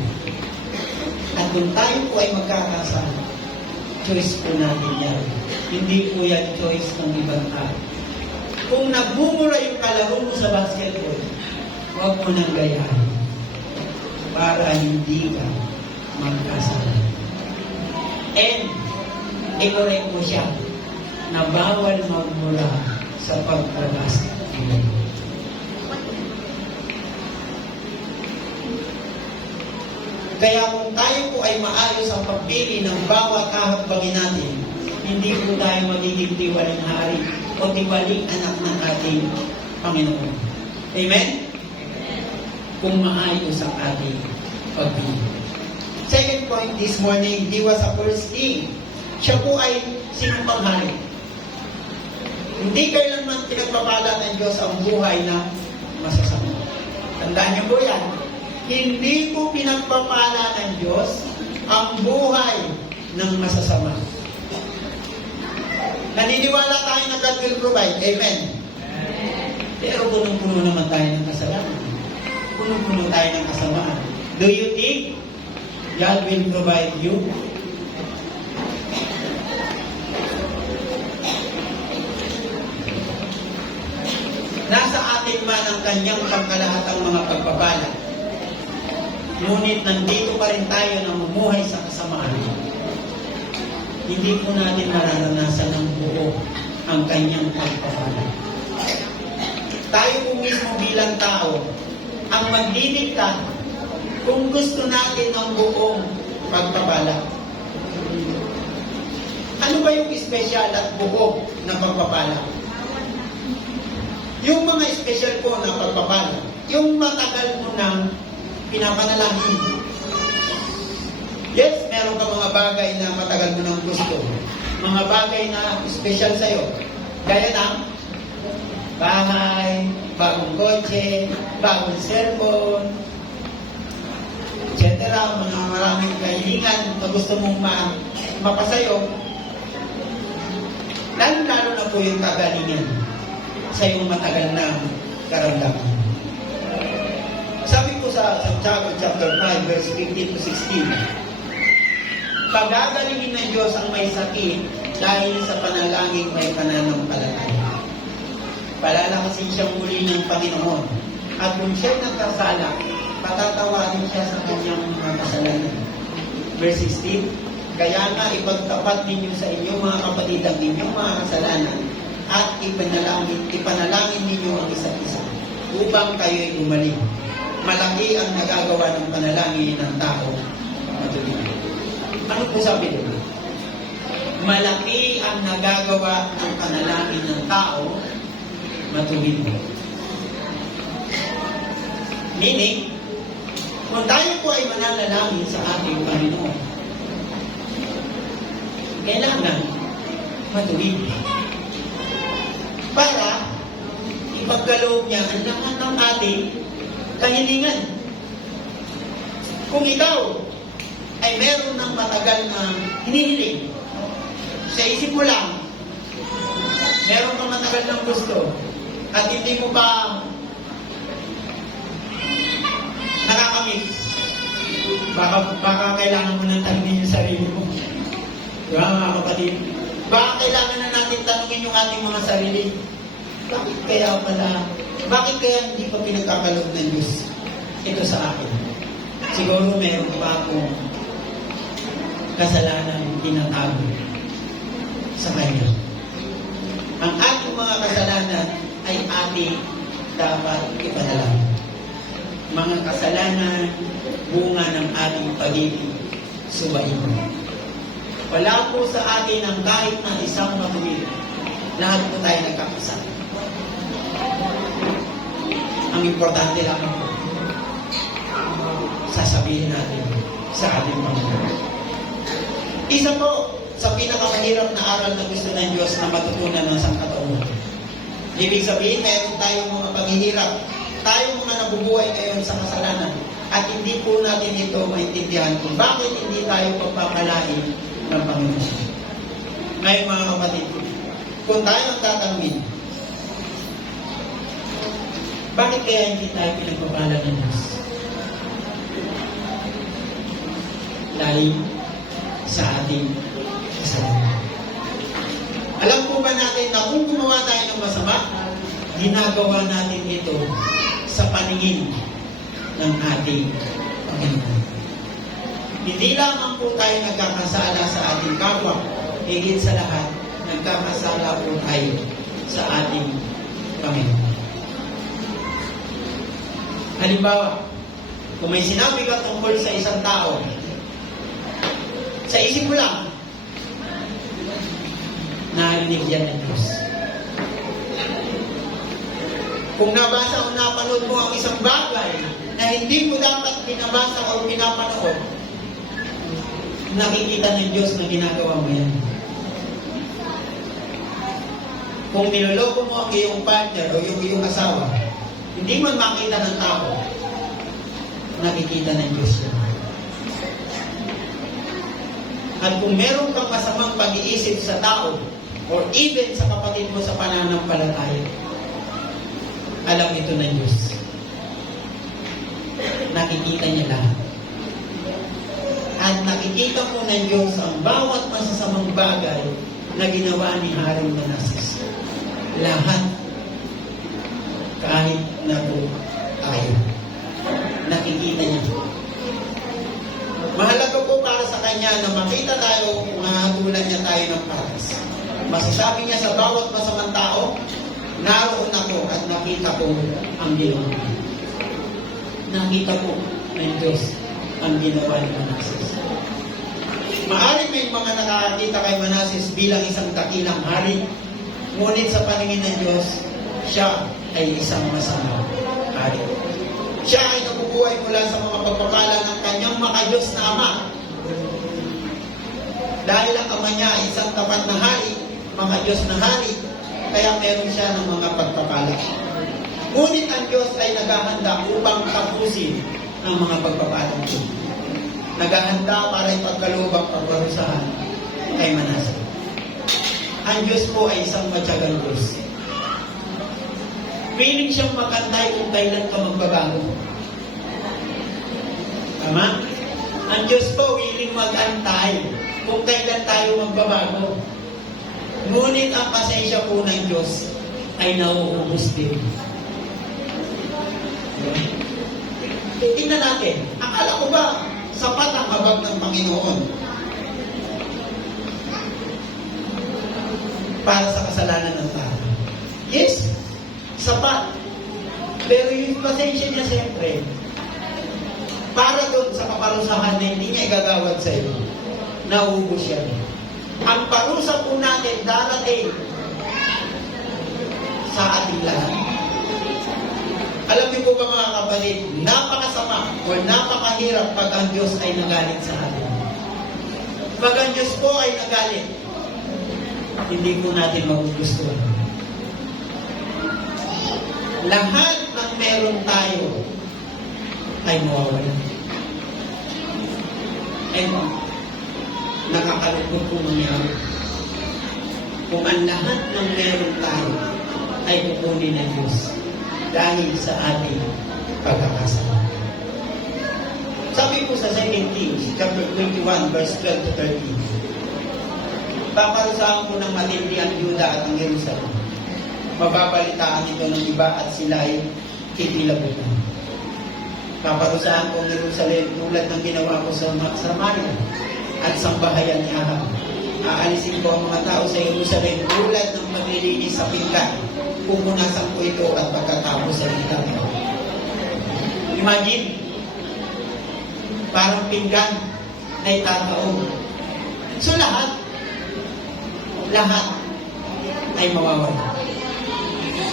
At kung tayo po ay magkakasala, choice po natin yan. Hindi po yan choice ng ibang tao. Kung nagmumura yung kalaro mo sa basketball, huwag mo nang gayahin para hindi ka magkasala. And, i-correct mo siya na bawal magmura sa pagbabasketball. Kaya kung tayo po ay maayos ang pagpili ng bawat kahakbangin natin, hindi po tayo magiging tiwaling hari o tiwaling anak ng ating Panginoon. Amen? Kung maayos ang ating pagpili. Second point this morning, he was a first king. Siya po ay sinumpang hari. Hindi kailanman pinagpapala ng Diyos ang buhay na masasama. Tandaan niyo po yan. Hindi po pinagpapala ng Diyos ang buhay ng masasama. Naniniwala tayo na God will provide. Amen. Pero punong-puno naman tayo ng kasalanan. Punong-puno tayo ng kasamaan. Do you think God will provide you? Nasa atin man ang kanyang pangkalahatang mga pagpapala. Ngunit nandito pa rin tayo na mumuhay sa kasamaan. Hindi po natin mararanasan ng buo ang kanyang pagpapala. Tayo po mismo bilang tao ang magdidikta kung gusto natin ang buong pagpapala. Ano ba yung espesyal at buo na pagpapala? Yung mga espesyal po na pagpapala, yung matagal mo nang pinapanalangin. Yes, meron ka mga bagay na matagal mo nang gusto. Mga bagay na espesyal sa'yo. Gaya ng bahay, bagong kotse, bagong cellphone, etc. Mga maraming kahilingan na gusto mong mapasayo. Lalo-lalo na po yung kagalingan sa iyong matagal na karamdaman. Sabi ko sa Santiago chapter 5 verse 15 to 16, pagagalingin ng Diyos ang may sakit dahil sa panalangin may pananampalataya. Palalakasin siyang muli ng Panginoon. At kung siya'y nagkasala, patatawarin siya sa kanyang mga kasalanan. Verse 16, kaya nga ipagtapat ninyo sa inyo mga kapatid ang inyong mga kasalanan at ipanalangin ninyo ang isa't isa upang kayo'y gumaling. Malaki ang nagagawa ng panalangin ng tao. Ano po sabi doon? Malaki ang nagagawa ng panalangin ng tao matuwid. Meaning, kung tayo po ay mananalangin sa ating Panginoon, kailangan matuwid. Para ipagkaloob niya ang lahat ng ating kahilingan. Kung ikaw ay meron ng matagal na hinihiling, sa isip mo lang, meron kang matagal ng gusto, at hindi mo pa nakakamit, Baka kailangan mo nang tanungin yung sarili mo. Di ba mga kapatid? Baka kailangan na natin tanungin yung ating mga sarili. Bakit kaya hindi pa pinagkakalob ng Diyos ito sa akin? Siguro meron pa akong kasalanan tinatago sa Kanya. Ang ating mga kasalanan ay ating dapat ipadalangin. Mga kasalanan, bunga ng ating pag-ibig, suwain. Wala po sa atin ang kahit na isang matuwid. Lahat po tayo nagkakasala. Ang importante lamang po, sasabihin natin sa ating Panginoon. Isa po sa pinakamahirap na aral na gusto ng Diyos na matutunan ng sangkatauhan. Ibig sabihin, mayroon tayong mga paghihirap, tayong mga nabubuhay ngayon sa kasalanan, at hindi po natin ito maintindihan kung bakit hindi tayo pagpapalain ng Panginoon. Ngayon mga kapatid, kung tayo ang tatanungin, bakit kaya hindi tayo pinagpapala ng Diyos? Dahil sa ating kasalanan. Alam po ba natin na kung gumawa tayo ng masama, ginagawa natin ito sa paningin ng ating Panginoon. Hindi lamang po tayo nagkakasala sa ating kapwa, higit sa lahat, nagkakasala po tayo sa ating Panginoon. Halimbawa, kung may sinabi ka tungkol sa isang tao, sa isip mo lang, narinig yan ng Diyos. Kung nabasa o napanood mo ang isang bagay na hindi mo dapat binabasa o pinapanood, nakikita ng Diyos na ginagawa mo yan. Kung niloloko mo ang iyong partner o yung iyong asawa, hindi man makita ng tao, nakikita ng Diyos yan. At kung meron kang masamang pag-iisip sa tao, or even sa kapatid mo sa pananampalataya, alam ito ng Diyos. Nakikita niya lahat. At nakikita po ng Diyos ang bawat masasamang bagay na ginawa ni Haring Manasseh. Lahat, kahit na po tayo, nakikita niya. Mahalaga po para sa Kanya na makita tayo, mahatulan niya tayo ng patas. Masasabi niya sa bawat masamang tao, naroon ako at nakita ko ang ginawa. Nakita ko ng Diyos ang ginawa ni Manasseh. Maaring may mga nakakita kay Manasseh bilang isang dakilang hari, ngunit sa paningin ng Diyos, siya ay isang masamang hari. Siya ay nabubuhay mula sa mga pagpapala ng kanyang makadiyos na Ama. Dahil ang Ama niya ay isang tapat na hari, makadiyos na hari, kaya meron siya ng mga pagpapala. Ngunit ang Diyos ay naghahanda upang tapusin ang mga pagpapala ito. Naghahanda para ipagkaloob ang pagparusahan kay Manasseh. Ang Diyos po ay isang matyagang Diyos. Piling siyang makantay kung kailan ka magbabago. Tama? Ang Diyos po willing mag-antay kung kailan tayo magbabago. Ngunit ang pasensya po ng Diyos ay nauubos din. Tingnan natin. Akala ko ba sapat ang habag ng Panginoon para sa kasalanan ng tao? Yes, sapat. Pero yung pasensya niya siyempre, para doon sa kaparusahan na hindi niya igagawad sa iyo, nauubos siya. Ang parusa po natin darating sa ating lahat. Alam niyo po ba mga kapatid, napakasama o napakahirap pag ang Diyos ay nagalit sa atin. Pag ang Diyos po ay nagalit, hindi po natin magugustuhan. Lahat ng meron tayo ay mawawala. And nakakalungkot po nangyari. Kung ang lahat ng meron tayo ay kukunin ng Diyos dahil sa ating pagkakasala. Sabi po sa 2 Kings, chapter 21, verse 12 to 13. Paparusahan ko ng matindi ang Juda at ang Jerusalem. Mababalitaan ito ng iba at sila ay kikilabutan. Paparusahan ko ang Jerusalem tulad ng ginawa ko sa Samaria at sambahayan ni Ahab. Aalisin ko ang mga tao sa Jerusalem tulad ng maglilinis sa pinggan. Pupunasan ko ito at pagkatapos ay itataw. Imagine, parang pinggan na itataon. So lahat ay mawawala.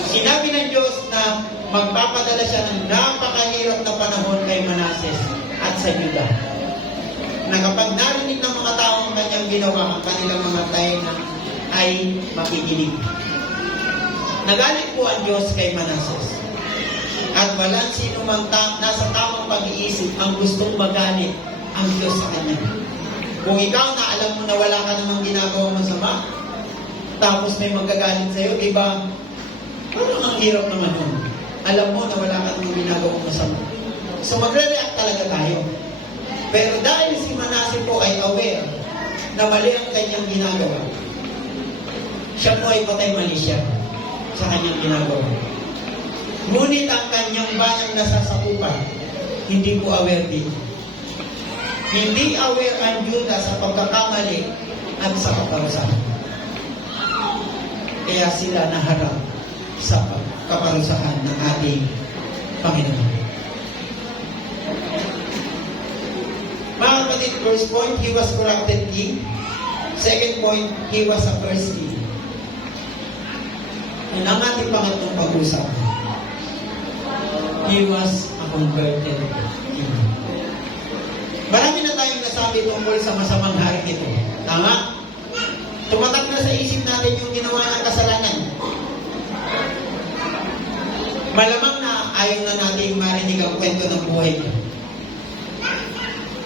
Sinabi ng Diyos na magpapadala siya ng napakahirap na panahon kay Manases at sa Juda. Na kapag narinig ng mga tao ang kanyang ginawa, ang kanilang mga tainga ay makikinig. Nagalit po ang Diyos kay Manases. At walang sino mang nasa tamang pag-iisip ang gustong magalit ang Diyos sa kanya. Kung ikaw na alam mo na wala ka namang ginagawa masama, tapos may magagalit sa'yo, diba? Parang ang hirap naman nun. Alam mo na wala ka namang ginagawa masama. So magre-react talaga tayo. Pero dahil si Manasseh po ay aware na mali ang kanyang ginagawa, siya po ay patay mali siya sa kanyang ginagawa. Ngunit ang kanyang bayang nasasakupan, hindi po aware din. Hindi aware ang Juda sa pagkakamali at sa kaparusahan. Kaya sila naharap sa kaparusahan ng ating Panginoon. Mga kapatid, first point, he was corrupted king. Second point, he was a first king. Yun ang ating pangatlong pag-usap. He was a converted king. Marami na tayong nasabi tungkol sa masamang hari ito. Tama? Tumatak na sa isip natin yung ginawa ng kasalanan. Malamang na ayaw na natin marinig ang kwento ng buhay niya.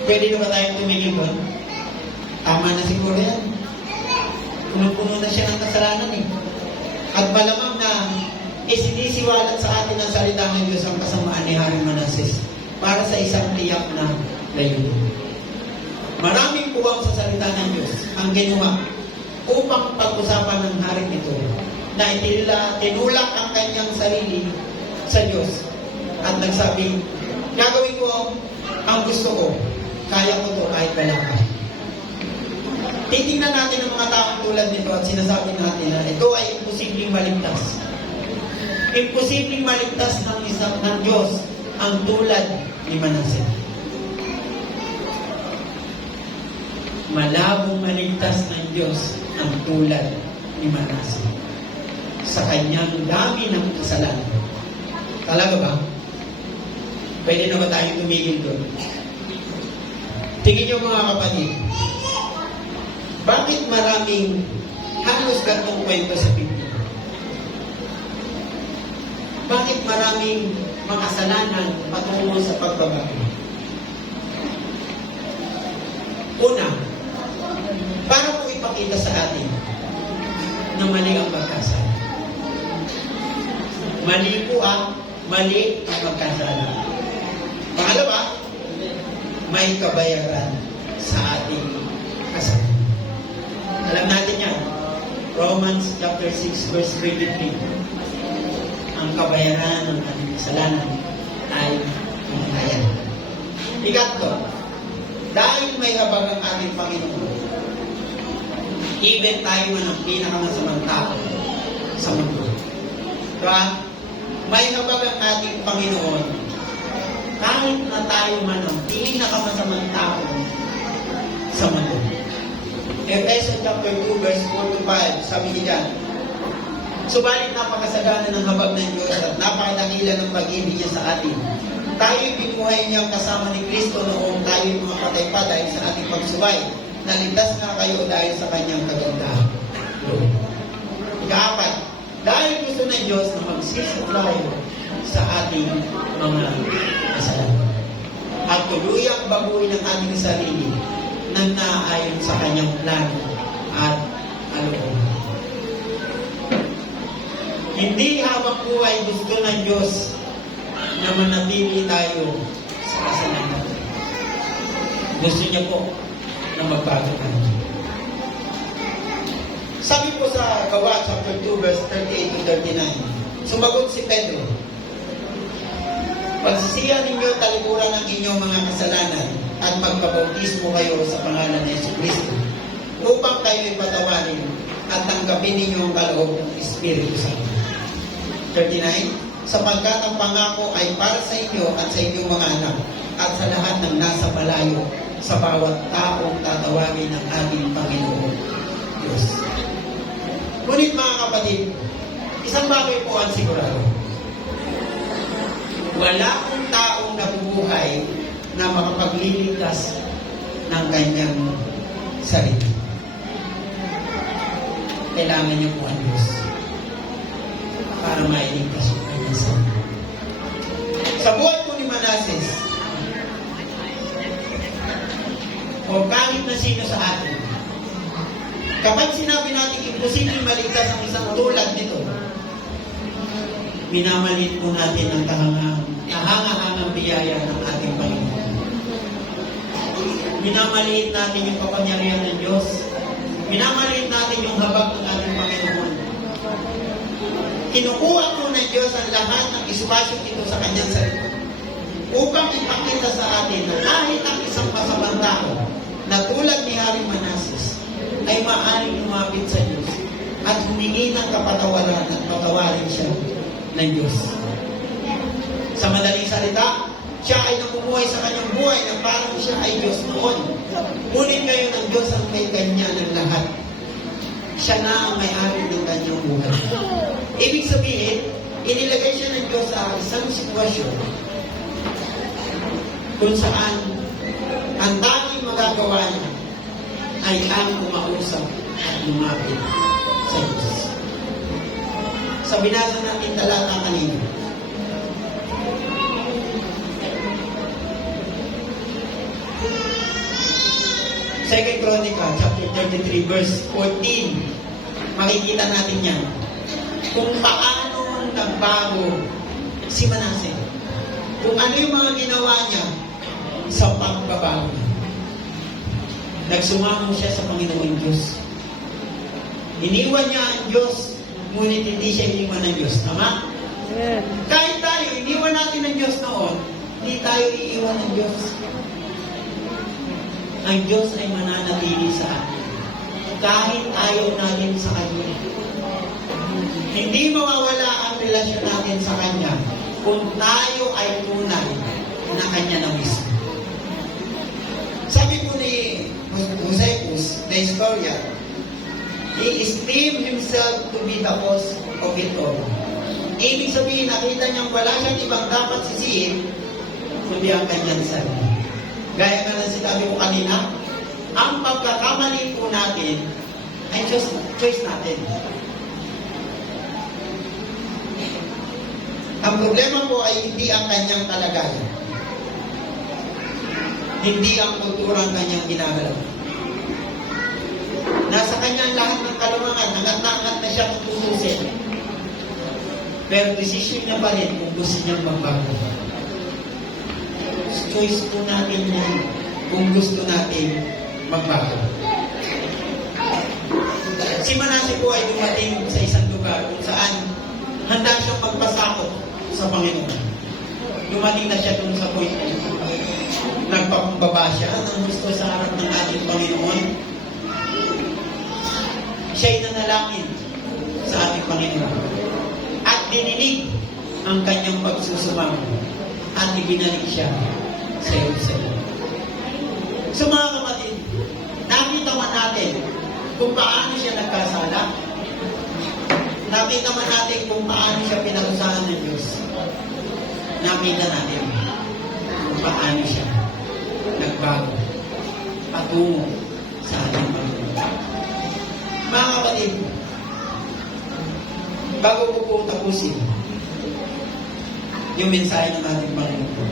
Pwede na ba tayong tumigil doon? Tama na siguro yan. Puno-puno na siya ng kasalanan eh. At malamang na sinisiwalat sa atin ang salita ng Diyos ang kasamaan ni Haring Manasseh para sa isang tiyak na layunin. Maraming puwang sa salita ng Diyos ang ginawa upang pag-usapan ng haring ito na tinulak ang kanyang sarili sa Diyos at nagsabing, gagawin ko ang gusto ko, kaya ko to kahit wala ka. Titingnan natin ang mga taong tulad nito at sinasabi natin na ito ay imposibleng maligtas. Imposibleng maligtas ng Diyos ang tulad ni Manasseh. Malabong maligtas ng Diyos ang tulad ni Manasseh sa kanyang dami ng kasalanan. Talaga ba? Pwede na ba tayong tumigil doon? Tingin niyo mga kapatid, bakit maraming halos gantong kwento sa Biblia? Bakit maraming makasalanan patungo sa pagbabago? Una, para po ipakita sa atin na mali ang pagkasala. Mali po mali ang pagkasala. Pangalawa, may kabayaran sa ating kasalanan. Alam natin yan. Romans chapter 6 verse 23. Ang kabayaran ng ating kasalanan ay kamatayan. Ikatlo, dahil may habag ang ating Panginoon, even tayo man ang pinakamasamang tao sa mundo. Diba? May habag ang ating Panginoon, kahit na tayo man ang pinakamasamang tao sa mundo. Ephesians chapter 2 verse 4 to 5, sabi niya dyan, subalit napakasagana ng habag ng Diyos at napakadakila ng pag-ibig niya sa atin. Tayo'y binuhay niyang kasama ni Kristo noong tayo'y mga patay pa dahil sa ating pagsubay. Naligtas nga kayo dahil sa kanyang kagandahan. Ika-apat, dahil gusto ng Diyos na magsisiklay sa ating mga kasalanan. At tuluyang baguhin ang ating sarili na naayon sa kanyang plano at kalooban. Hindi habang buhay gusto ng Diyos na manatili tayo sa kasalanan. Gusto niya po na magbago tayo. Sabi po sa Gawa chapter 2 verse 38 to 39, sumagot si Pedro, pagsisihan ninyo talikuran ng inyong mga kasalanan at magpabautismo kayo sa pangalan ng Jesucristo upang kayo ipatawarin at tanggapin ninyo ang kaloob ng Espiritu Santo. 39, sapagkat ang pangako ay para sa inyo at sa inyong mga anak at sa lahat ng nasa malayo, sa bawat taong tatawagin ng ating Panginoon Diyos. Ngunit mga kapatid, isang bagay po ang sigurado. Wala akong taong nabubuhay na makapagliligtas ng kanyang sarili. Kailangan niyo po ang Diyos para mailigtas yung kanyang sarili. Sa buhay po ni Manases, o kahit na sino sa atin, kapag sinabi natin imposible maligtas ang isang tulad nito, minamalit po natin ang kahangahangang biyaya ng ating Panginoon. Minamaliit natin yung kapangyarihan ng Diyos. Minamaliit natin yung habag ng ating Panginoon. Kinukuha po ng Diyos ang lahat ng espasyo ito sa kanyang sarili upang ipakita sa atin na kahit ang isang masamang tao na tulad ni Haring Manases ay maaaring lumapit sa Diyos at humingi ng kapatawaran at patawarin siya ng Diyos. Sa madaling salita, siya ay namumuhay sa kanyang buhay na parang siya ay Diyos noon. Ngunit ngayon ang Diyos ang may kanya ng lahat. Siya na ang may-ari ng kanyang buhay. Ibig sabihin, inilagay siya ng Diyos sa isang sitwasyon kung saan ang tanging magagawa niya ay ang kumausap at lumapit sa Diyos. Sa binasa natin talata kanina, Second Chronicle, chapter 33, verse 14, makikita natin yan. Kung paano nagbago si Manases. Kung ano yung mga ginawa niya sa pagbabago niya. Nagsumamo siya sa Panginoon Diyos. Iniwan niya ang Diyos, ngunit hindi siya iniwan ng Diyos. Tama? Yeah. Kahit tayo, iniwan natin ng Diyos noon, hindi tayo iiwan ng Diyos. Ang Diyos ay mananatili sa atin. Kahit ayaw natin sa Kanya. Hindi mawawala ang relasyon natin sa Kanya kung tayo ay tunay na Kanya na mismo. Sabi po ni Josephus, the historian, he esteemed himself to be the cause of it all. Ibig sabihin, nakita niyang wala siyang ibang dapat sisihin kundi ang kanyang sarili. Gaya nga lang sinabi ko kanina, ang pagkakamali po natin ay choice natin. Ang problema po ay hindi ang kanyang kalagayan. Hindi ang kultura ang kanyang ginagalaw. Nasa kanyang lahat ng kalumangan, nangat-nangat na siya tutusin. Pero decision niya pa rin kung gusto niyang magbago. Choice po natin yan kung gusto natin magbago. Si Manases po ay dumating sa isang lugar kung saan handa siyang magpasakop sa Panginoon. Dumating na siya dun sa point nagpapababa siya ng gusto sa harap ng ating Panginoon. Siya'y nanalangin sa ating Panginoon at dininig ang kanyang pagsusumamo at ibinalik siya sa Jerusalem. So mga kapatid, nakita man natin kung paano siya nagkasala. Nakita man natin kung paano siya pinarusahan ng Diyos. Nakita natin kung paano siya nagbago patungo sa ating Panginoon. Mga kapatid, bago ko po tapusin yung mensahe ng ating Panginoon,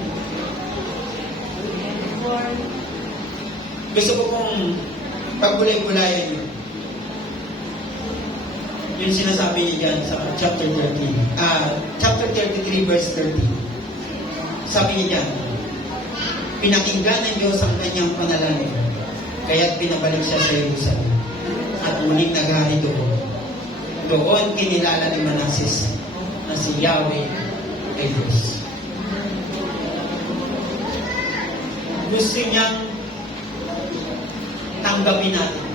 gusto ko pong pagbulay-bulayan yun. Yung sinasabi niya dyan sa chapter 33 verse 30. Sabi niya dyan, Pinakinggan ng Diyos ang kanyang panalangin. Kaya't pinabalik siya sa Jerusalem. At muling naghari doon. Doon kinilala ni Manases na si Yahweh ay Diyos. Gusto niyang tanggapin natin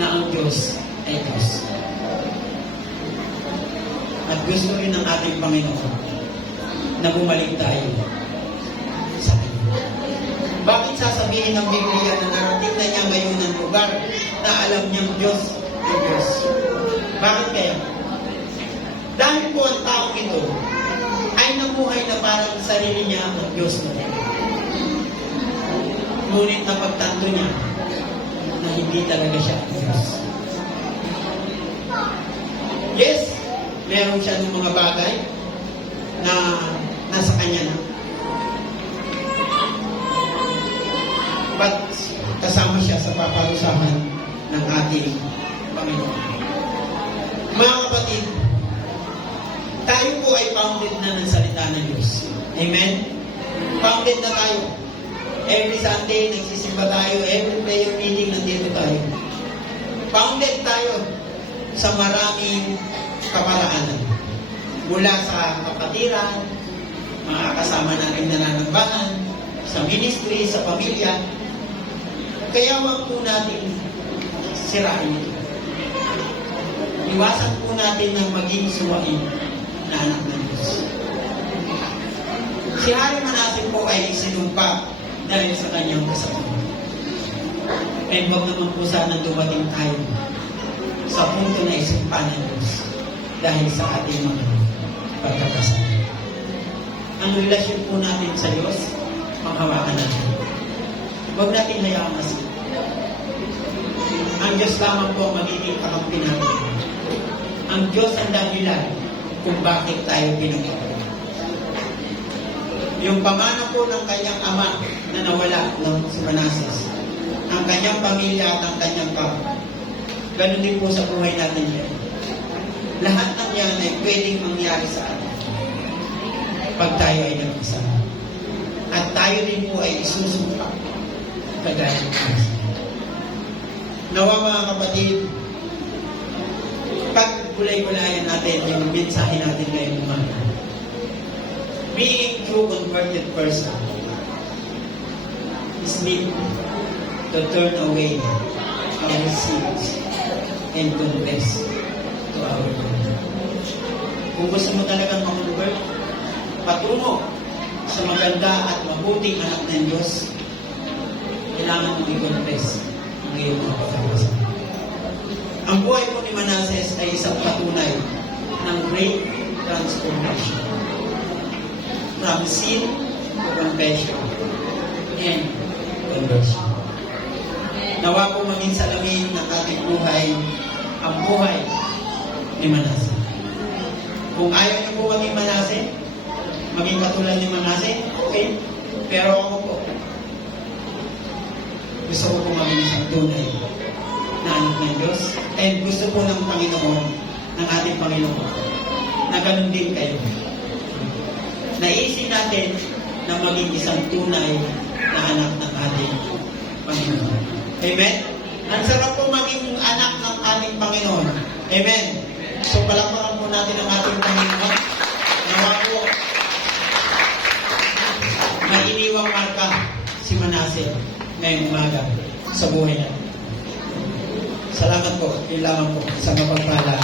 na ang Diyos ay Diyos. At gusto rin ng ating Panginoon na bumalik tayo sa Kanya. Bakit sasabihin ng Biblia na narating na niya ngayon ng lugar na alam niyang Diyos ay Diyos? Bakit kaya? Dahil po ang taong ito ay namuhay na parang sarili niya ang Diyos na rin. Ngunit napagtanto niya na hindi talaga siya ang Diyos. Yes, meron siya ng mga bagay na nasa kanya na. But kasama siya sa paparusahan ng ating Panginoon. Mga kapatid, tayo po ay founded na ng salita ng Diyos. Amen? Founded na tayo. Every Sunday, nagsisimba tayo. Every prayer meeting, nandito tayo. Founded tayo sa maraming kaparaanan. Mula sa kapatiran, mga kasama natin nananambahan, sa ministry, sa pamilya. Kaya wag po natin sirain ito. Iwasan po natin na maging suwain na anak ng Diyos. Si Hari Manasseh po ay sinumpa dahil sa kanyang kasama. And wag naman po sana dumating tayo sa punto na isumpa ng Diyos dahil sa ating mga pagkakasama. Ang relasyon po natin sa Diyos, panghawakan natin. Huwag natin hayaan masip. Ang Diyos lamang po ang magiging kakampi natin. Ang Diyos ang dahilan kung bakit tayo pinagkaroon. Yung pamana po ng kanyang ama na nawala ng si Manasseh, ang kanyang pamilya at ang kanyang kapwa. Ganun din po sa buhay natin yan. Lahat ng yan ay pwedeng mangyari sa atin pag tayo ay nag-isa. At tayo din po ay isusumpa kagaya ng Diyos. Nawa mga kapatid, pag gulay-gulayan natin yung mensahe natin ngayong umaga. Being true converted person is need to turn away our sins and confess to our God. Kung gusto mo talagang mag-convert, patungo sa maganda at mabuting anak ng Diyos, kailangan mong i-confess ang iyong mga pagkakasama. Ang buhay po ni Manasseh ay isang patunay ng great transformation. From sin to confession and conversion. Nawa po maging salamin ng ating buhay ang buhay ni Manasseh. Kung ayaw niyo po maging Manasseh, maging katulad ni Manasseh, okay. Pero ako po, gusto ko po maging isang tunay na anak ng Diyos. And gusto po ng Panginoon, ng ating Panginoon, na ganun din kayo. Naisip natin na maging isang tunay na anak ng ating Panginoon. Amen? Ang sarap po maging anak ng ating Panginoon. Amen? So palakpakan po natin ang ating Panginoon. Nawa po, may iniwang marka si Manasseh ngayong umaga sa buhay natin. Salamat po. Yun lamang po. Sa mapagpala.